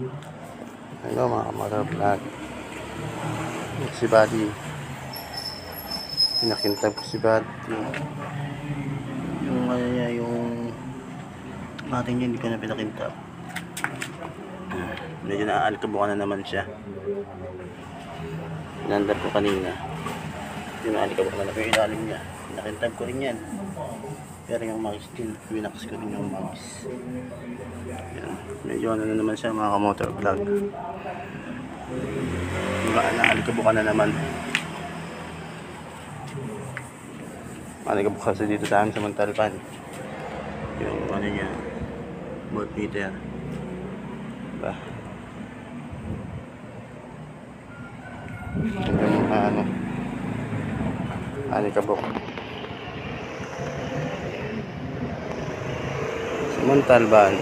Hello mga kamotor vlog. Si Buddy. Pinakintab ko si Buddy. Yung ano niya, yung ating niya, hindi ko na pinakintab. Medyo naaalkabukan na naman siya. Pinandar ko kanina. Yung naaalkabukan na naman yung ilalim niya. Pinakintab ko rin yan. Pero yung magis din, winakas ko rin yung magis. Yan. Medyo ano na naman siya mga kamotor vlog. Naalikabukan na naman. Naalikabukan sa dito sa amin sa Montalban. Yung ano niya, voltmeter. Diba? Yung ano, naalikabuk. Sa Montalban.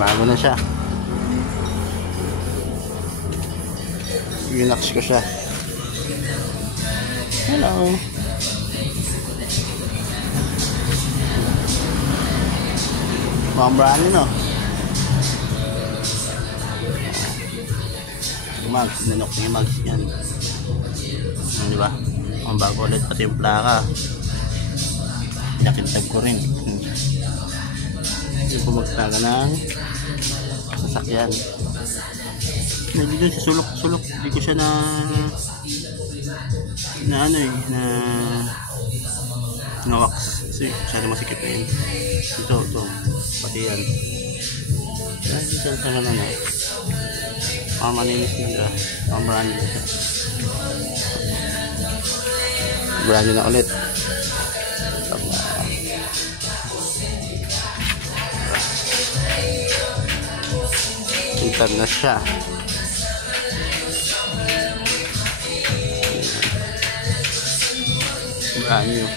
Bago na siya. Unax ko siya. Hello. Pambrani no. Mags, nanok yung mags yan. Di ba? Ang bago ulit pati yung plaka. Pinakintag ko rin. Yung pumagtaga ng sasakyan. Medyo dun sa sulok-sulok, hindi ko siya na ano eh, na wax. Kasi masyado masikip na yun. Ito, pati yan. Yan, dito sa naman na. Maninis nila. Brand nila. Brand nila ulit. Tintab na siya. Brand new.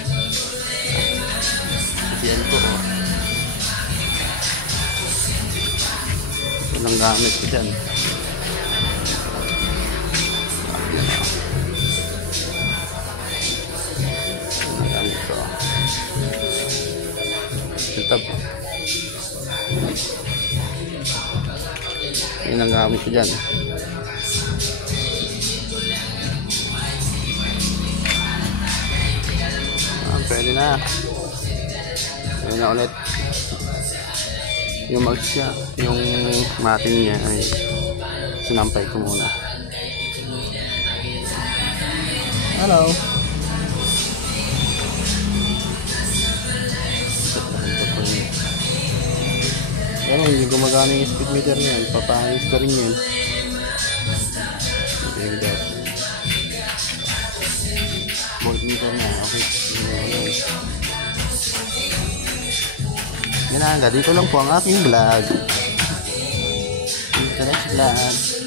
Yan po. Ito lang gamit ko dyan. Ito lang gamit ko. Tintab. Yan ang gamit ko dyan. Pwede na. Pwede na ulit. Yung mags niya, yung mating niya ay sinampay ko muna. Hello. Pero hindi gumagana yung speed meter niya. Papahangis ko rin yun. Voltmeter na. Okay. Yan na, dito lang po ang aking vlog. Dito na vlog.